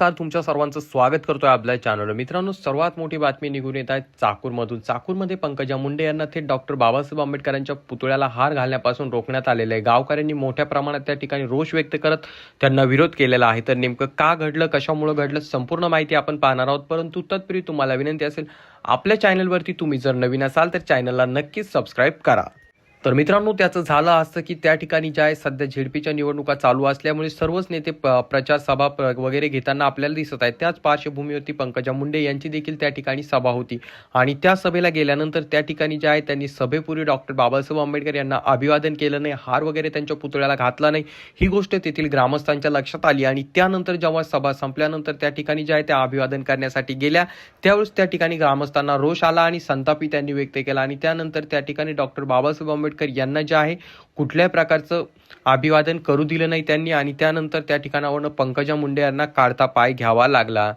नमस्कार, तुमच्या सर्वांचं स्वागत करतोय आपल्या चॅनलवर. मित्रांनो, सर्वात मोठी बातमी निघून येत आहे चाकूरमधून. चाकूरमध्ये पंकजा मुंडे यांना थेट डॉक्टर बाबासाहेब आंबेडकरांच्या पुतळ्याला हार घालण्यापासून रोखण्यात आलेलं आहे. गावकऱ्यांनी मोठ्या प्रमाणात त्या ठिकाणी रोष व्यक्त करत त्यांना विरोध केलेला आहे. तर नेमकं का घडलं, कशामुळे घडलं, संपूर्ण माहिती आपण पाहणार आहोत. परंतु तत्पूर्वी तुम्हाला विनंती असेल, आपल्या चॅनलवरती तुम्ही जर नवीन असाल तर चॅनलला नक्कीच सबस्क्राईब करा. तर मित्रांनो, त्याचं झालं असं की त्या ठिकाणी ज्या आहे सध्या झेडपीच्या निवडणुका चालू असल्यामुळे सर्वच नेते प्रचार सभा वगैरे घेताना आपल्याला दिसत आहेत. त्याच पार्श्वभूमीवरती पंकजा मुंडे यांची देखील त्या ठिकाणी सभा होती आणि त्या सभेला गेल्यानंतर त्या ठिकाणी जे आहे त्यांनी सभेपूर्वी डॉक्टर बाबासाहेब आंबेडकर यांना अभिवादन केलं नाही, हार वगैरे त्यांच्या पुतळ्याला घातला नाही. ही गोष्ट तेथील ग्रामस्थांच्या लक्षात आली आणि त्यानंतर जेव्हा सभा संपल्यानंतर त्या ठिकाणी जे आहे त्या अभिवादन करण्यासाठी गेल्या, त्यावेळेस त्या ठिकाणी ग्रामस्थांना रोष आला आणि संतापही त्यांनी व्यक्त केला आणि त्यानंतर त्या ठिकाणी डॉक्टर बाबासाहेब आंबेडकर यांना जे आहे कुठल्याही प्रकारचं अभिवादन करू दिलं नाही त्यांनी आणि त्यानंतर त्या ठिकाणावरून पंकजा मुंडे यांना काढता पाय घ्यावा लागला.